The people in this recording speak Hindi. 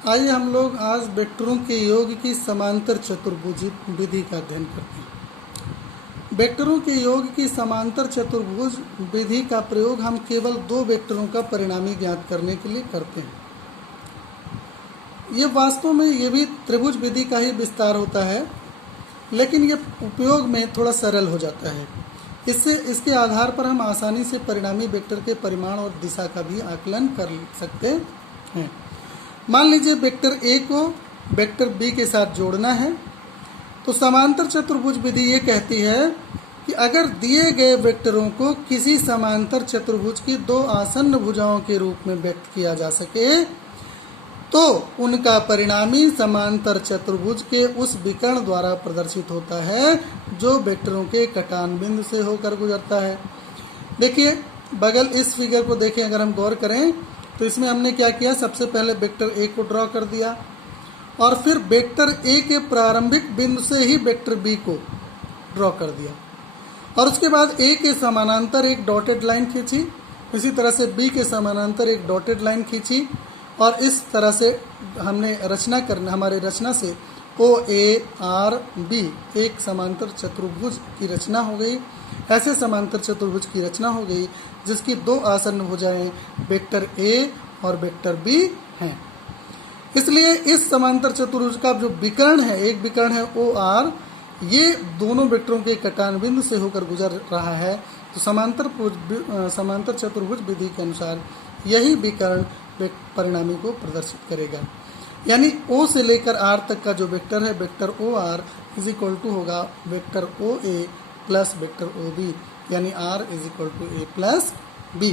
आइए हम लोग आज वेक्टरों के योग की समांतर चतुर्भुज विधि का अध्ययन करते हैं। वेक्टरों के योग की समांतर चतुर्भुज विधि का प्रयोग हम केवल दो वेक्टरों का परिणामी ज्ञात करने के लिए करते हैं। ये वास्तव में ये भी त्रिभुज विधि का ही विस्तार होता है, लेकिन ये उपयोग में थोड़ा सरल हो जाता है। इसके आधार पर हम आसानी से परिणामी वेक्टर के परिमाण और दिशा का भी आकलन कर सकते हैं। मान लीजिए वेक्टर ए को वेक्टर बी के साथ जोड़ना है, तो समांतर चतुर्भुज विधि ये कहती है कि अगर दिए गए वेक्टरों को किसी समांतर चतुर्भुज की दो आसन्न भुजाओं के रूप में व्यक्त किया जा सके, तो उनका परिणामी समांतर चतुर्भुज के उस विकर्ण द्वारा प्रदर्शित होता है जो वेक्टरों के कटान बिंदु से होकर गुजरता है। देखिए बगल इस फिगर को देखें, अगर हम गौर करें तो इसमें हमने क्या किया, सबसे पहले वेक्टर ए को ड्रॉ कर दिया और फिर वेक्टर ए के प्रारंभिक बिंदु से ही वेक्टर बी को ड्रॉ कर दिया और उसके बाद ए के समानांतर एक डॉटेड लाइन खींची, इसी तरह से बी के समानांतर एक डॉटेड लाइन खींची और इस तरह से हमने हमारे रचना से ओ ए आर बी एक समांतर चतुर्भुज की रचना हो गई। ऐसे समांतर चतुर्भुज की रचना हो गई जिसकी दो आसन्न भुजाएं वेक्टर ए और वेक्टर बी हैं। इसलिए इस समांतर चतुर्भुज का जो विकर्ण है, एक विकर्ण है ओ आर, ये दोनों वेक्टरों के कटान बिंदु से होकर गुजर रहा है। तो समांतर चतुर्भुज विधि के अनुसार यही विकर्ण परिणामी को प्रदर्शित करेगा। यानी ओ से लेकर आर तक का जो वेक्टर है, vector O R is equal to होगा vector O A plus vector O B, यानी R is equal to A plus B.